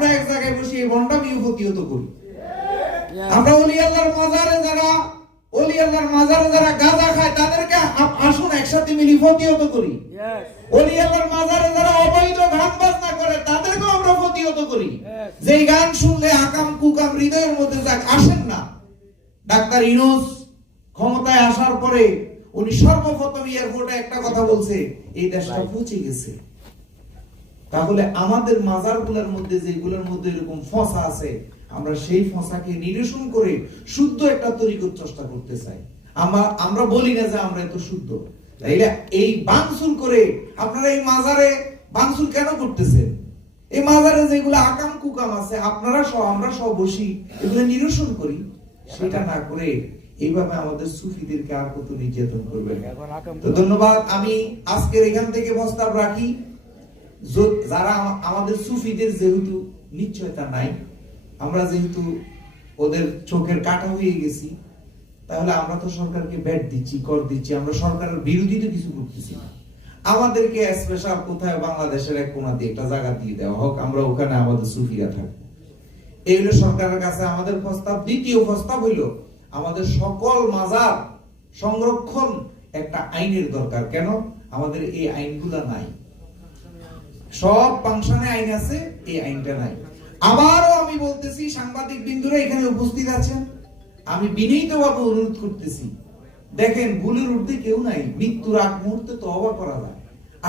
আমরা এক জায়গায় বসে এই ভণ্ডামিও প্রতিহত করি। আমরা অলি আল্লাহর মাজারে যারা অলি আল্লাহর মাজারে যারা গাঁজা খায় তাদেরকে আসুন একসাথে মিলি প্রতিহত করি. অলি আল্লাহর মাজারে যারা অবৈধ গান বাজনা করে তাদেরকেও আমরা করি. যেই গান শুনলে আকাম কুকাম হৃদয়ের মধ্যে যাক আসেন না। ডাক্তার ইনোস ক্ষমতায় আসার পরে উনি সর্বপ্রথম এয়ারপোর্টে একটা কথা বলছে এই দেশটা পৌঁছে গেছে। তাহলে আমাদের মাজারগুলোর মধ্যে যেগুলোর মধ্যে এরকম ফসা আছে আমরা সেই ফসাকে নিরসন করে শুদ্ধ একটা তরিকত চেষ্টা করতে চাই। আমরা আমরা বলি না যে আমরা এত শুদ্ধ। তাইলে এই বাংসুল করে আপনারা এই মাজারে বাংসুল কেন করতেছেন? এই মাজারে যেগুলো আকাম কুকাম আছে আপনারা সহ আমরা সহ বসি এগুলো নিরসন করি। সেটা না করে এইভাবে আমাদের সুফিদেরকে আর কত নির্যাতন করবেন তো ধন্যবাদ আমি আজকের এখান থেকে প্রস্তাব রাখি। যারা আমাদের সুফিদের যেহেতু নিশ্চয়তা নাই, আমরা যেহেতু ওদের চোখের কাটা হয়ে গেছি, তাহলে আমরা তো সরকারকে ব্যাট দিচ্ছি, কর দিচ্ছি, আমরা সরকারের বিরোধী তো কিছু করতেছি না। আমাদেরকে স্পেশাল কোথায় বাংলাদেশের এক কোনাতে একটা জায়গা দিয়ে দেওয়া হোক, আমরা ওখানে আমাদের সুফিরা থাকব। এই হলো সরকারের কাছে আমাদের প্রস্তাব। দ্বিতীয় প্রস্তাব হইল, আমাদের সকল মাজার সংরক্ষণ একটা আইনের দরকার। কেন? আমাদের এই আইনগুলা নাই। সব ফাংশনে আইন আছে, এই আইনটা নাই। আবারও আমি বলতেছি, সাংবাদিক বিন্দুরা এখানে উপস্থিত আছেন। আমি বিনীতভাবে অনুরোধ করতেছি, দেখেন ভুলের ঊর্ধ্বে কেউ নাই, মৃত্যুর আগ মুহূর্তে তো অবাক করা যায়।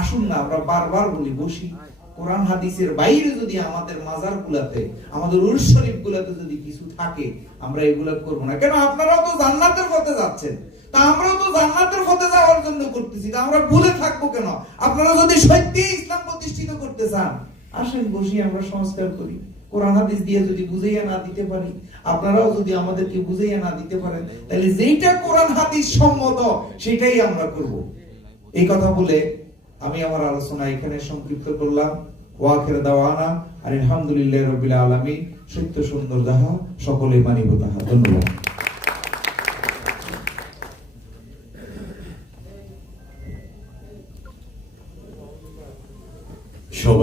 আসুন না, আমরা বারবার বলি, বসি। কোরআন হাদিসের বাইরে যদি আমাদের মাজার গুলাতে আমাদের উরুস শরীফ গুলাতে যদি কিছু থাকে, আমরা এগুলা করব না। কেন আপনারাও তো জান্নাতের পথে যাচ্ছেন। তা তো জান্নাতের পথে যাওয়ার জন্য করতেছি, তা আমরা ভুলে থাকব কেন? আপনারা যদি সত্যি ইসলাম প্রতিষ্ঠিত করতে চান, আসেন আমরা সংস্কার করি। কোরআন হাদিস দিয়ে যদি বুঝাইয়া না দিতে পারি, আপনারাও যদি আমাদেরকে বুঝাইয়া না দিতে পারেন, তাহলে কোরআন হাদিস সম্মত, সেটাই আমরা করব। এই কথা বলে আমি আমার আলোচনা এখানে সংক্ষিপ্ত করলাম। ওয়াখের দাওয়ানা আর আলহামদুলিল্লাহ রবিল আলমী সত্য সুন্দর যাহা, সকলে মানিব তাহা। ধন্যবাদ।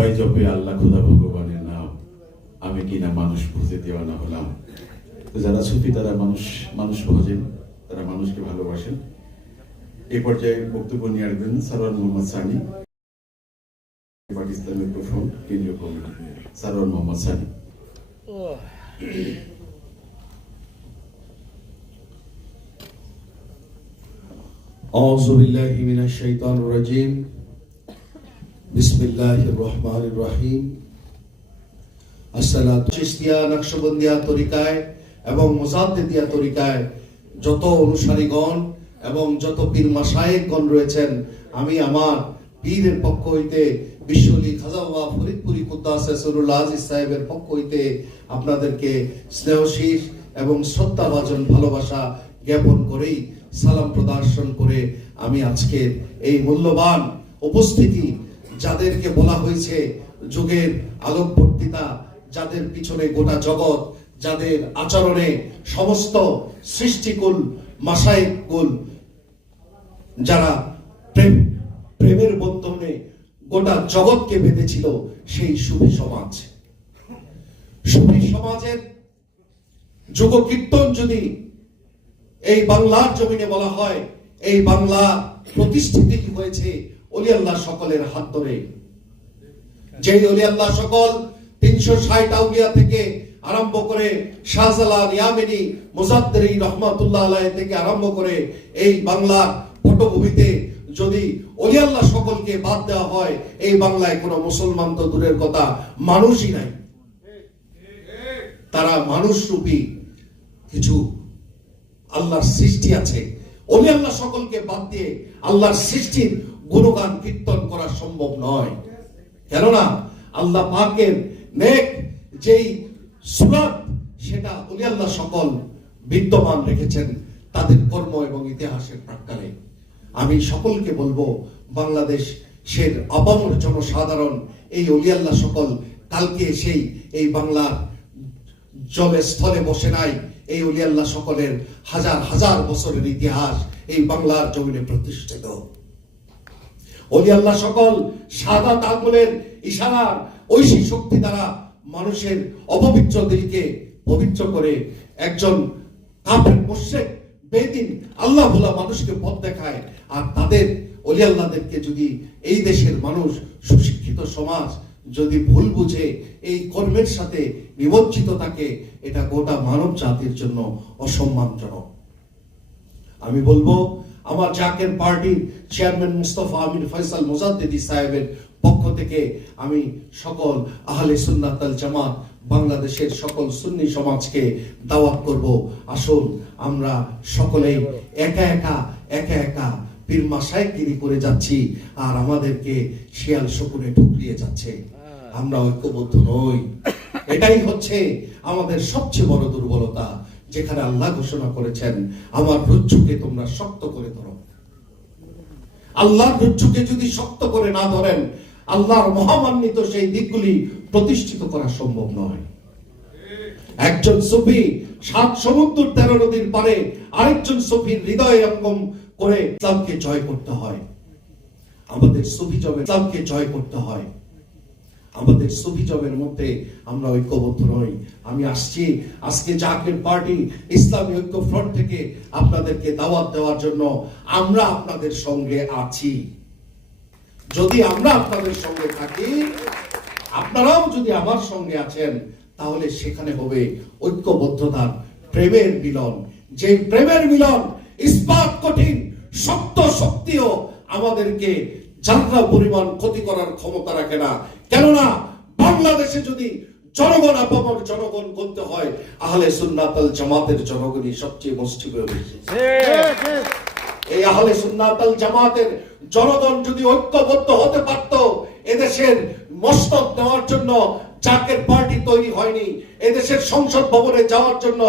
সবাই জপে আল্লাহ খোদা ভগবানের নাম আমি কিনা মানুষ বুঝতে দেওয়া না হলাম তো যারা সুফি তারা মানুষ মানুষ ভোজেন তারা মানুষকে ভালোবাসেন এই পর্যায়ে বক্তব্য নিয়ে আসবেন সারোয়ার মোহাম্মদ সানি পাকিস্তানের প্রথম কেন্দ্রীয় কমিটি সারোয়ার মোহাম্মদ সানি Oh. أعوذ بالله من الشيطان الرجيم যত অনুসারীগণ এবং যত পীর রয়েছেন, আমি আমার পীরের পক্ষ হইতে বিশ্বলী ফরিদপুরি আজিজ সাহেবের পক্ষ হইতে আপনাদেরকে স্নেহশীষ এবং শ্রদ্ধাভাজন ভালোবাসা জ্ঞাপন করেই সালাম প্রদর্শন করে আমি আজকের এই মূল্যবান উপস্থিতি যাদেরকে বলা হয়েছে যুগের আলোকবর্তিতা, যাদের পিছনে গোটা জগৎ, যাদের আচরণে সমস্ত সৃষ্টিকুল, মাসায়কুল, যারা প্রেম, প্রেমের বন্ধনে গোটা জগৎকে বেঁধেছিল, সেই সুফি সমাজ। সুফি সমাজের যুগ কীর্তন যদি এই বাংলার জমিনে বলা হয়, এই বাংলা প্রতিষ্ঠিত হয়েছে অলি আল্লাহ সকলের হাত ধরে। যে অলি আল্লাহ সকল তিনশো ষাট আউলিয়া থেকে আরম্ভ করে শাহজালাল ইয়ামিনী রহমাতুল্লাহ থেকে আরম্ভ করে এই বাংলার পটভূমিতে যদি অলি আল্লাহ সকলকে বাদ দেওয়া হয়, এই বাংলায় কোনো মুসলমান তো দূরের কথা, মানুষই নাই। তারা মানুষ রূপী কিছু আল্লাহর সৃষ্টি আছে। অলি আল্লাহ সকলকে বাদ দিয়ে আল্লাহর সৃষ্টির গুণগান কীর্তন করা সম্ভব নয়। কেননা আল্লাহ পাকের নেক যেই সুরাত, সেটা অলি আল্লাহ সকল বিদ্যমান রেখেছেন তাদের কর্ম এবং ইতিহাসের প্রাক্কালে। আমি সকলকে বলব বাংলাদেশ সের আপামর জনসাধারণ, এই অলি আল্লাহ সকল কালকে সেই এই বাংলার জলে স্থলে বসে নাই, এই অলি আল্লাহ সকলের হাজার হাজার বছরের ইতিহাস এই বাংলার জমিনে প্রতিষ্ঠিত। অলি আল্লাহ সকল সাদা আঙ্গুলের ইশারার ঐশী শক্তি দ্বারা মানুষের অপবিত্র দিলকে পবিত্র করে একজন কাফের মুশরিক বেদিন আল্লাহ ভোলা মানুষকে পথ দেখায়। আর তাদের অলি আল্লাহদেরকে যদি এই দেশের মানুষ, সুশিক্ষিত সমাজ যদি ভুল বুঝে, এই কর্মের সাথে নিমজ্জিত থাকে, এটা গোটা মানব জাতির জন্য অসম্মানজনক। আমি বলব আমার জাকের পার্টির চেয়ারম্যান মুস্তফা আমির ফয়সাল মোজাদ্দেদি সাহেবের পক্ষ থেকে আমি সকল আহলে সুন্নাত আল জামাত বাংলাদেশের সকল সুন্নি সমাজকে দাওয়াত করব। আসুন, আমরা সকলেই একা একা একা একা পীর মাসায়গিরি করে যাচ্ছি আর আমাদেরকে শিয়াল শকুনে ঠুকরিয়ে যাচ্ছে। আমরা ঐক্যবদ্ধ নই। এটাই হচ্ছে আমাদের সবচেয়ে বড় দুর্বলতা। যেখানে আল্লাহ ঘোষণা করেছেন, আমার রজ্জুকে তোমরা শক্ত করে ধরো। আল্লাহর রজ্জুকে যদি শক্ত করে না ধরেন, আল্লাহর মহামান্বিত সেই দিকগুলি প্রতিষ্ঠিত করা সম্ভব নয়। একজন সফি সাত সমুদ্র তেরো নদীর পারে আরেকজন সুফির হৃদয় এরকম করে ইসলামকে জয় করতে হয়। আমাদের সুফি জবে ইসলামকে জয় করতে হয়। আমাদের সুফি জবের মধ্যে আমরা ঐক্যবদ্ধ নই। আমি আসছি আজকে জাকের পার্টি ইসলামী ঐক্য ফ্রন্ট থেকে আপনাদেরকে দাওয়াত দেওয়ার জন্য আমরা আপনাদের সঙ্গে আছি। যদি আমরা আপনাদের সঙ্গে থাকি, আপনারাও যদি আমার সঙ্গে আছেন, তাহলে সেখানে হবে ঐক্যবদ্ধতার প্রেমের মিলন। যে প্রেমের মিলন ইস্পাত কঠিন, শক্ত শক্তিও আমাদেরকে যাত্রা পরিমাণ ক্ষতি করার ক্ষমতা রাখে না। কেননা, বাংলাদেশে যদি জনগণ আপামর জনগণ করতে হয়, আহলে সুন্নাতাল জামাতের জনগণই সবচেয়ে মুষ্টিমেয় বেশি এই আহলে সুন্নাতাল জামাতের জনগণ যদি ঐক্যবদ্ধ হতে পারত, এদেশের মস্তক দেওয়ার জন্য চাকের পার্টি তৈরি হয়নি, এদেশের সংসদ ভবনে যাওয়ার জন্য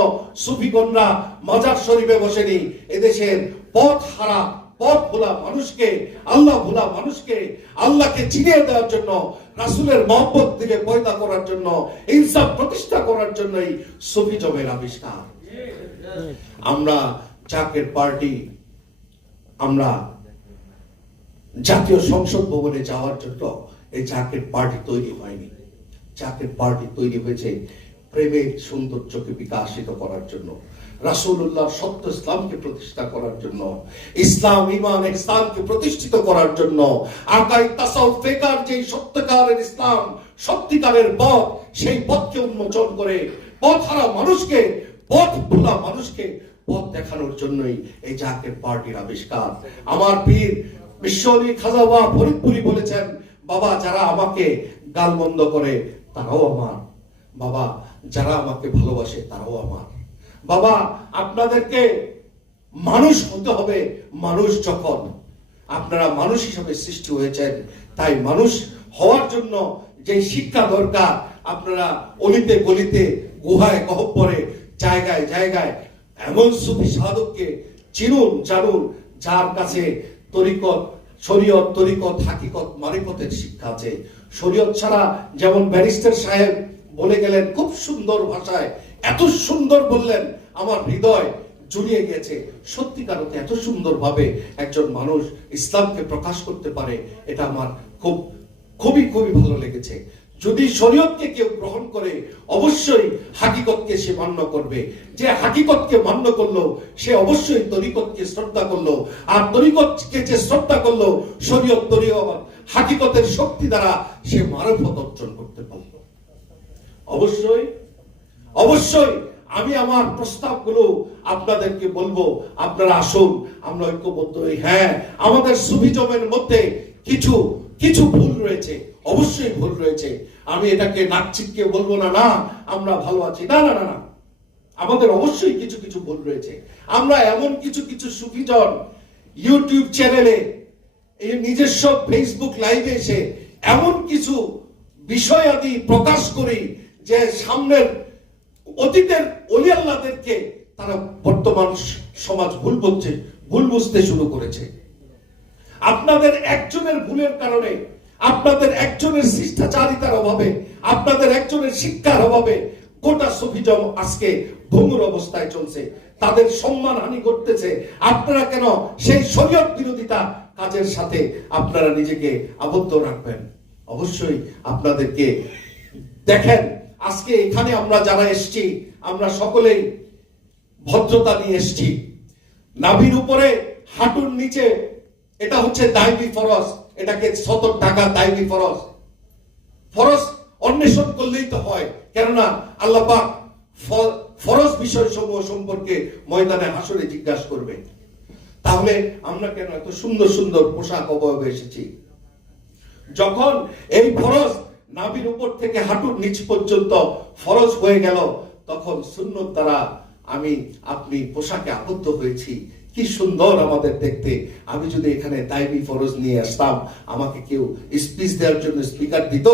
সুফিগণরা মাজার শরীফে বসেনি, এদেশের পথ হারা পথ ভোলা মানুষকে, আল্লাহ ভোলা মানুষকে, আল্লাহকে চিনিয়ে দেওয়ার জন্য, রাসূলের মহব্বত দিকে পয়দা করার জন্য, ইনসাফ প্রতিষ্ঠা করার জন্যই সুফিজমের আবিষ্কার। আমরা জাকের পার্টি, আমরা জাতীয় সংসদ ভবনে যাওয়ার জন্য এই জাকের পার্টি তৈরি হয়নি। জাকের পার্টি তৈরি হয়েছে প্রেমের সৌন্দর্যকে বিকাশিত করার জন্য রাসূলুল্লাহ সত্য ইসলামকে প্রতিষ্ঠা করার জন্য, ইসলাম ইমান ইসলামকে প্রতিষ্ঠিত করার জন্য, আকাই যে সত্যকারের ইসলাম, সত্যিকারের পথ, সেই পথকে উন্মোচন করে পথ হারা মানুষকে পথ ভোলা মানুষকে পথ দেখানোর জন্যই এই জাকের পার্টির আবিষ্কার। আমার পীর বিশ্বলী খাজাওয়া ফরিদপুরি বলেছেন, বাবা, যারা আমাকে গালমন্দ করে, তারাও আমার। বাবা যারা আমাকে ভালোবাসে তারাও আমার। বাবা, আপনাদেরকে মানুষ হতে হবে মানুষ যখন আপনারা মানুষ হিসাবে সৃষ্টি হয়েছেন, তাই মানুষ হওয়ার জন্য যে শিক্ষা দরকার, আপনারা অলিতে গলিতে, গুহায়, গহব্বরে, জায়গায় জায়গায় এমন সুফি সাধককে চিনুন, জানুন, যার কাছে তরিকত, শরীয়ত, তরিকত, হাকিকত, মারিকতের শিক্ষা আছে। শরীয়ত ছাড়া যেমন ব্যারিস্টার সাহেব বলে গেলেন, খুব সুন্দর ভাষায়, এত সুন্দর বললেন, আমার হৃদয় জুড়িয়ে গেছে সত্যিকার অর্থে এত সুন্দরভাবে একজন মানুষ ইসলামকে প্রকাশ করতে পারে, এটা আমার খুব, খুবই খুবই ভালো লেগেছে। যদি শরীয়তকে কেউ গ্রহণ করে, অবশ্যই হাকিকতকে সে মান্য করবে। যে হাকিকতকে মান্য করল, সে অবশ্যই তরিকতকে শ্রদ্ধা করল। আর তরিকতকে যে শ্রদ্ধা করল, শরীয়ত তরিকত হাকিকতের শক্তি দ্বারা সে মারফত অর্জন করতে পারল। অবশ্যই অবশ্যই আমি আমার প্রস্তাবগুলো আপনাদেরকে বলব। আপনারা আসুন, আমরা ঐক্যবদ্ধ হই। হ্যাঁ আমাদের সুফিজমের মধ্যে কিছু কিছু ভুল রয়েছে, অবশ্যই ভুল রয়েছে। আমি এটাকে নাকচিককে বলব না না, আমরা ভালো আছি। না না না না। আমাদের অবশ্যই কিছু কিছু ভুল রয়েছে। আমরা এমন কিছু কিছু সুফিজন ইউটিউব চ্যানেলে, এই নিজস্ব ফেসবুক লাইভে এসে এমন কিছু বিষয়াদি প্রকাশ করি যে সামনের অতীতের অলি আল্লাহদেরকে তারা বর্তমান সমাজ ভুল বলছে, ভুল বুঝতে শুরু করেছে। আপনাদের একজনের ভুলের কারণে, আপনাদের একজনের শিষ্টাচারিতার অভাবে, আপনাদের একজনের শিক্ষার অভাবে গোটা সুফিজম আজকে ভঙ্গুর অবস্থায় চলছে। তাদের সম্মান হানি করতেছে আপনারা কেন সেই শরীয়ত বিরোধিতা কাজের সাথে আপনারা নিজেকে আবদ্ধ রাখবেন? অবশ্যই আপনাদেরকে দেখেন আজকে এখানে আমরা যারা এসছি, আমরা সকলেই ভদ্রতা নিয়ে এসছি। নাভির উপরে, হাঁটুর নিচে, এটা হচ্ছে দায়বি ফরজ। এটাকে সতর টাকা দায়বি ফরজ। ফরজ অন্বেষণ করলেই তো হয়। কেননা আল্লাহ পাক ফরজ বিষয় সমূহ সম্পর্কে ময়দানে হাসরে জিজ্ঞাসা করবে তাহলে আমরা কেন এত সুন্দর সুন্দর পোশাক অবয়বে এসেছি? যখন এই ফরজ নাভির উপর থেকে হাঁটুর নিচ পর্যন্ত ফরজ হয়ে গেল। তখন সুন্নত দ্বারা আমি, আপনি পোশাকে আবদ্ধ হয়েছি। কি সুন্দর আমাদের দেখতে। আমি যদি এখানে দায়বি ফরজ নিয়ে আসতাম, আমাকে কেউ স্পিচ দেওয়ার জন্য স্পিকার দিত?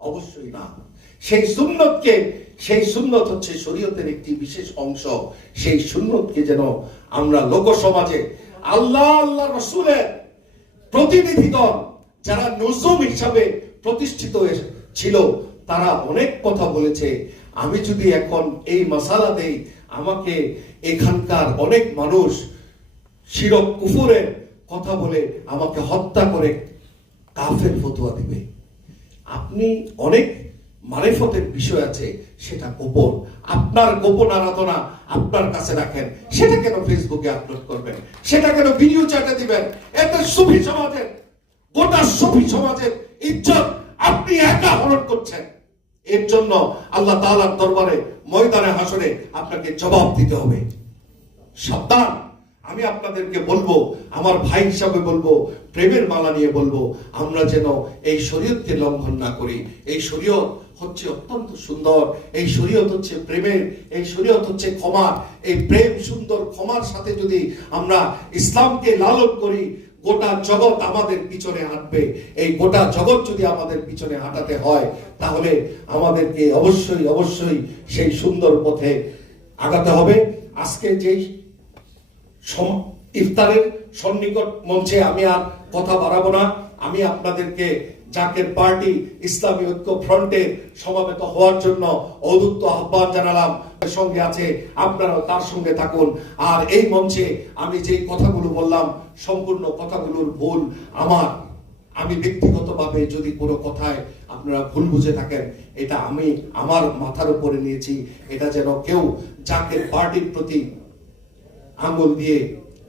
অবশ্যই না। সেই সুন্নতকে, সেই সুন্নত হচ্ছে শরীয়তের একটি বিশেষ অংশ। সেই সুন্নতকে যেন আমরা লোক সমাজে আল্লাহ আল্লাহ রসুলের প্রতিনিধিগণ, যারা নজম হিসাবে প্রতিষ্ঠিত ছিল। তারা অনেক কথা বলেছে। আমি যদি এখন এই মশালা দেই আমাকে এখানকার অনেক মানুষ শিরক কুফুরের কথা বলে আমাকে হত্যা করে কাফের ফতুয়া দিবে। আপনি অনেক মারেফতের বিষয় আছে, সেটা গোপন। আপনার গোপন আরাধনা আপনার কাছে রাখেন। সেটা কেন ফেসবুকে আপলোড করবেন? সেটা কেন ভিডিও চ্যাটে দিবেন? এতে সুফি সমাজের, গোটা সুফি সমাজের ইজ্জত আপনি একা হরণ করছেন। এর জন্য আল্লাহ তাআলার দরবারে, ময়দানে হাসরে আপনাকে জবাব দিতে হবে। সাবধান। আমি আপনাদেরকে বলব, আমার ভাই হিসাবে বলব, প্রেমের মালা নিয়ে বলব, আমরা যেন এই শরীয়তকে লঙ্ঘন না করি। এই শরীয়ত হচ্ছে অত্যন্ত সুন্দর, এই শরীয়ত হচ্ছে প্রেমের, এই শরীয়ত হচ্ছে ক্ষমার। এই প্রেম সুন্দর, ক্ষমার সাথে যদি আমরা ইসলামকে লালন করি গোটা জগৎ আমাদের পিছনে হাঁটবে। এই গোটা জগৎ যদি আমাদের পিছনে হাঁটাতে হয়, তাহলে আমাদেরকে অবশ্যই অবশ্যই সেই সুন্দর পথে আগাতে হবে। আজকে যে ইফতারের সন্নিকট মঞ্চে আমি আর কথা বাড়াবো না। আমি আপনাদেরকে জাকের পার্টি ইসলামী ঐক্য ফ্রন্টে সমবেত হওয়ার জন্য ঔদুত্ত আহ্বান জানালাম সঙ্গে আছে আপনারাও তার সঙ্গে থাকুন। আর এই মঞ্চে আমি যেই কথাগুলো বললাম, সম্পূর্ণ কথাগুলোর ভুল আমার। আমি ব্যক্তিগতভাবে যদি কোনো কথায় আপনারা ভুল বুঝে থাকেন, এটা আমি আমার মাথার উপরে নিয়েছি। এটা যেন কেউ জাকের পার্টির প্রতি আঙ্গুল দিয়ে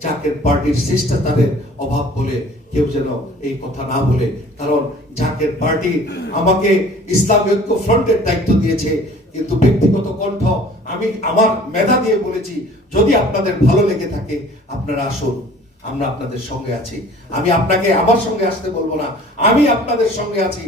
জাকের পার্টির শিষ্টাচারের অভাব বলে কেউ যেন এই কথা না বলে কারণ জাকের পার্টি আমাকে ইসলামী ঐক্য ফ্রন্টের দায়িত্ব দিয়েছে, কিন্তু ব্যক্তিগত কণ্ঠ আমি আমার মেধা দিয়ে বলেছি, যদি আপনাদের ভালো লেগে থাকে, আপনারা আসুন, আমরা আপনাদের সঙ্গে আছি। আমি আপনাকে আমার সঙ্গে আসতে বলব না, আমি আপনাদের সঙ্গে আছি,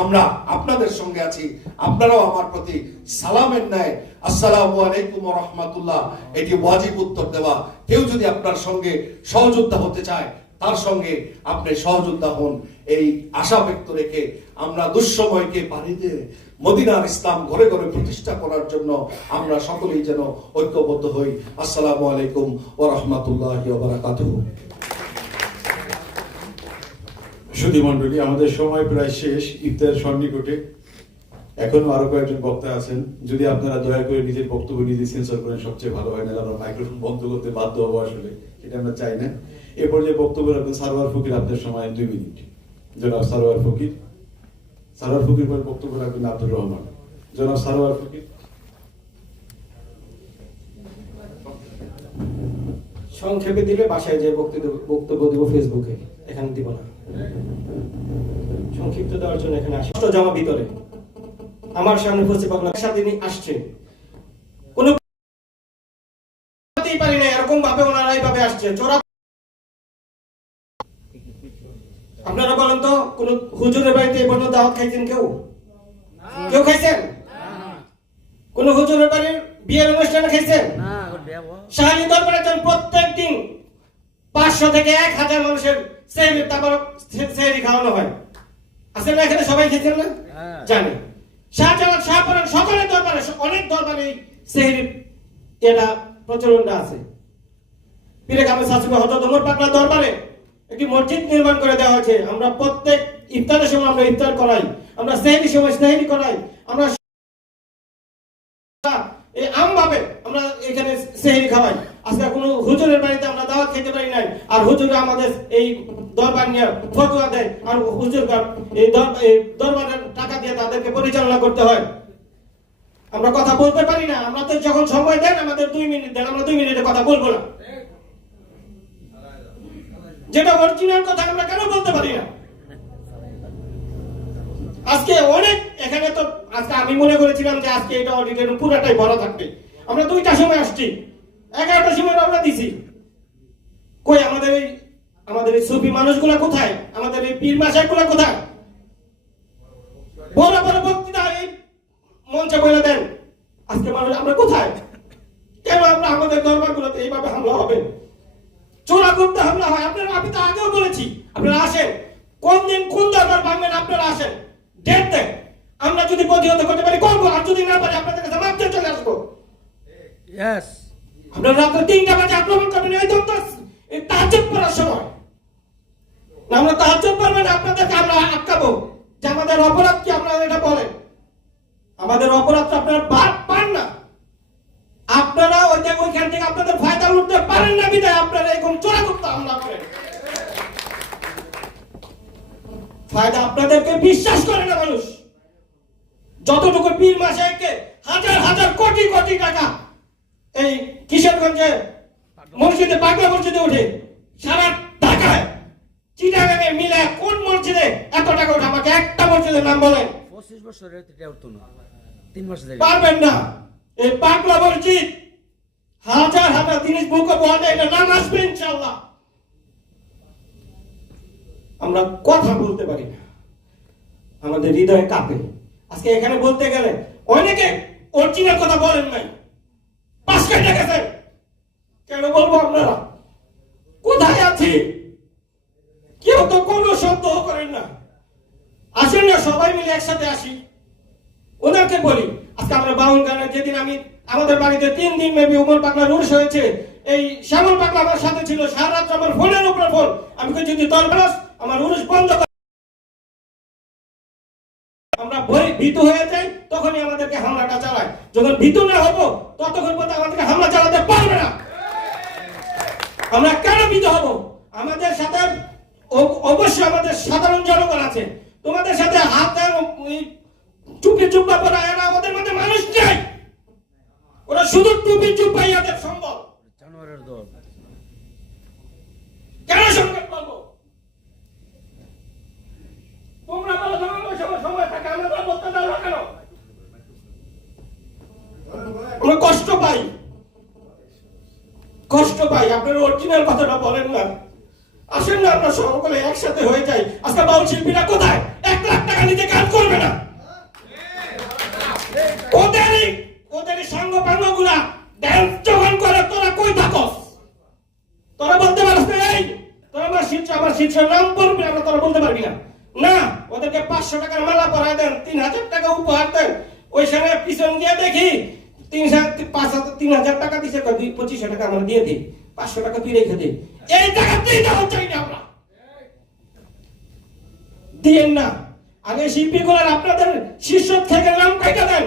আমরা আপনাদের সঙ্গে আছি, আপনারাও আমার প্রতি সালামের ন্যায়, আসসালামু আলাইকুম রাহমাতুল্লাহ, এটি ওয়াজিব উত্তর দেওয়া। কেউ যদি আপনার সঙ্গে সহযোদ্ধা হতে চায় তার সঙ্গে আপনি সহযোদ্ধা হন। এই আশা ব্যক্ত রেখে আমরা দুঃসময়কে পাড়ি মদিনার ইসলাম ঘরে ঘরে প্রতিষ্ঠা করার জন্য আমরা সকলেই যেন ঐক্যবদ্ধ হই। আসসালামু আলাইকুম ওয়া রাহমাতুল্লাহি ওয়া বারাকাতুহু। সুধী মন্ডলী আমাদের সময় প্রায় শেষ ইফতার সন্নিকটে। এখনও আরও কয়েকজন বক্তা আছেন। যদি আপনারা দয়া করে নিজের বক্তব্য নিজে সেন্সর করেন, সবচেয়ে ভালো হয়। না আমরা মাইক্রোফোন বন্ধ করতে বাধ্য হব আসলে। এটা আমরা চাই না। এরপর যে বক্তব্য রাখবেন সারোয়ার ফকির আপনার সময় দুই মিনিট। জনাব সারোয়ার ফকির। সারোয়ার ফকির পরে বক্তব্য রাখবেন আব্দুর রহমান। জনাব সারোয়ার ফকির। সংক্ষেপে দিলে বাসায় যে বক্তব্য দিব ফেসবুকে, এখানে দিব না। সংক্ষিপ্ত দেওয়ার জন্য এখানে আসি। জমা ভিতরে। আমার সামনে উপস্থিত সাথে তিনি আসছেন। কোন পারি না এরকম ভাবে ওনারা এইভাবে আসছে। চোরা আপনারা বলেন তো কোন হুজুরের বাড়িতে এ পর্যন্ত দাওয়াত খাইছেন কেউ? কেউ খাইছেন? কোন হুজুরের বাড়ির বিয়ের অনুষ্ঠানে খাইছেন? শাহী দরবারে যান প্রত্যেক দিন পাঁচশো থেকে এক হাজার মানুষের সেহরি তারপর সেহরি খাওয়ানো হয়। আছে না এখানে? সবাই খেয়েছেন না? জানি। শাহজালাল শাহপুরের সকলের দরবারে অনেক দরবারে সেহরি এটা প্রচলনটা আছে। পীরে কামে শাসিব হজরত ওমর পাকলা দরবারে একটি মসজিদ নির্মাণ করে দেওয়া হয়েছে। আমরা প্রত্যেক ইফতারের সময় আমরা ইফতার করাই। আমরা সেহরি সময় সেহরি করাই। আমরা এই আম আমরা এখানে খাওয়াই। আজকে কোনো হুজুরের বাড়িতে আমরা খেতে পারি নাই। আর আমাদের এই দরবার নিয়ে দেয়। আর হুজুর এই দরবারের টাকা দিয়ে তাদেরকে পরিচালনা করতে হয়। আমরা কথা বলতে পারি না। আমরা তো যখন সময় দেন, আমাদের দুই মিনিট দেন। আমরা দুই মিনিটে কথা বলব না। যেটা অরিজিনাল কথা আমরা কেন বলতে পারি না? আজকে অনেক, এখানে তো আজকে আমি মনে করেছিলাম যে আজকে এটা অডিটের পুরাটাই ভরা থাকবে। আমরা দুইটার সময় আসছি। এগারোটার সময় রওনা দিছি। কই, আমাদের এই আমাদের এই সুফি মানুষগুলা কোথায়? আমাদের এই পীর মাসায়গুলা কোথায়? বড় বড় বক্তৃতা এই মঞ্চে বলে দেন। আজকে মানুষ আমরা কোথায়? কেন আমরা আমাদের দরবার গুলোতে এইভাবে হামলা হবে? চোরা করতে হামলা হয়। আপনারা আমি তো আগেও বলেছি আপনারা আসেন। কোন দিন কোন দরবার ভাঙবেন আপনারা আসেন। ডেট দেন। আমরা যদি প্রতিহত করতে পারি করব। আর যদি না পারি আপনাদের কাছে মাপ চেয়ে চলে আসব. আপনারা রাত্রে তিনটা বাজে আক্রমণ করবেন। এই তো এই তাহাজ্জুদ পড়ার সময়। আমরা তাহাজ্জুদ পড়বেন আপনাদেরকে আমরা আটকাবো। যে আমাদের অপরাধ কি আপনারা এটা বলেন? আমাদের অপরাধ আপনারা বাদ পান না। আপনারা ওই যে ওইখান থেকে আপনাদের ফায়দা লুটতে পারেন না বিদায় আপনারা এখন চোরা করতে হামলা করেন। ফায়দা আপনাদেরকে বিশ্বাস করে না মানুষ। যতটুকু পীর মাসাইকে হাজার হাজার কোটি কোটি টাকা এই কিশোরগঞ্জে মসজিদে বাংলা মসজিদে উঠে সারা ঢাকায় চিটাগাঙে মিলে কোন মসজিদে এত টাকা ওঠে? আমাকে একটা মসজিদের নাম বলেন। পঁচিশ বছরের পারবেন না। এই পাগলা মসজিদ হাজার হাজার জিনিস বুকে বলে এটা নাম আসবে ইনশাল্লাহ আমরা কথা বলতে পারি না। আমাদের হৃদয় কাঁপে। আজকে এখানে বলতে গেলে অনেকে অরিজিনাল কথা বলেন নাই পাঁচ কেটে গেছেন কেন বলব আপনারা কোথায় আছি কেউ তো কোনো শব্দ করেন না আসেন না সবাই মিলে একসাথে আসি ওনাকে বলি আজকে আমরা বাউন গানের যেদিন আমি আমাদের বাড়িতে তিন দিন মেবি উমর পাগলা রুশ হয়েছে। এই শ্যামল পাগলা আমার সাথে ছিল, সারা রাত আমার ফোনের উপরে ফোন। আমি যদি তোর আমার উরুষ বন্ধ আমরা ভয় ভীত হয়ে যাই, তখনই আমাদেরকে হামলাটা চালায়। যখন ভীত না হব, ততক্ষণ পর্যন্ত আমাদেরকে হামলা চালাতে পারবে না। আমরা কেন ভীত হব? আমাদের সাথে অবশ্যই আমাদের সাধারণ জনগণ আছে। তোমাদের সাথে হাত চুপি চুপা পরা এরা আমাদের মধ্যে মানুষ চাই ওরা শুধু টুপি চুপাই এদের সম্ভব জানোয়ারের দল। কেন সংকট পাবো? তোমরা বলো তোমার সময় সময় থাকে আমরা তো বলতে কেন? আমরা কষ্ট পাই। কষ্ট পাই আপনার অরিজিনাল কথাটা বলেন না। আসেন না আমরা সকলে একসাথে হয়ে যাই। আজকে বাউল শিল্পীরা কোথায় এক লাখ টাকা নিতে কাজ করবে না ওদেরই ওদেরই সাঙ্গ পাঙ্গগুলা ড্যান্স যখন করে তোরা কই থাকস তোরা বলতে পারছ না এই তোরা আমার শীর্ষ আমার শীর্ষ নাম বলবি আমরা তোরা বলতে পারবি না না ওদেরকে পাঁচশো টাকার মালা পরায় দেন তিন হাজার টাকা উপহার দেন ওইখানে পিছন দিয়ে দেখি তিন হাজার পাঁচ হাজার টাকা দিছে দুই পঁচিশশো টাকা আমার দিয়ে দিই পাঁচশো টাকা তুই রেখে দে। এই টাকা তুই দেওয়া চাই না আমরা। দিয়েন না। আগে শিল্পীগুলার আপনাদের শীর্ষ থেকে নাম কাইটা দেন?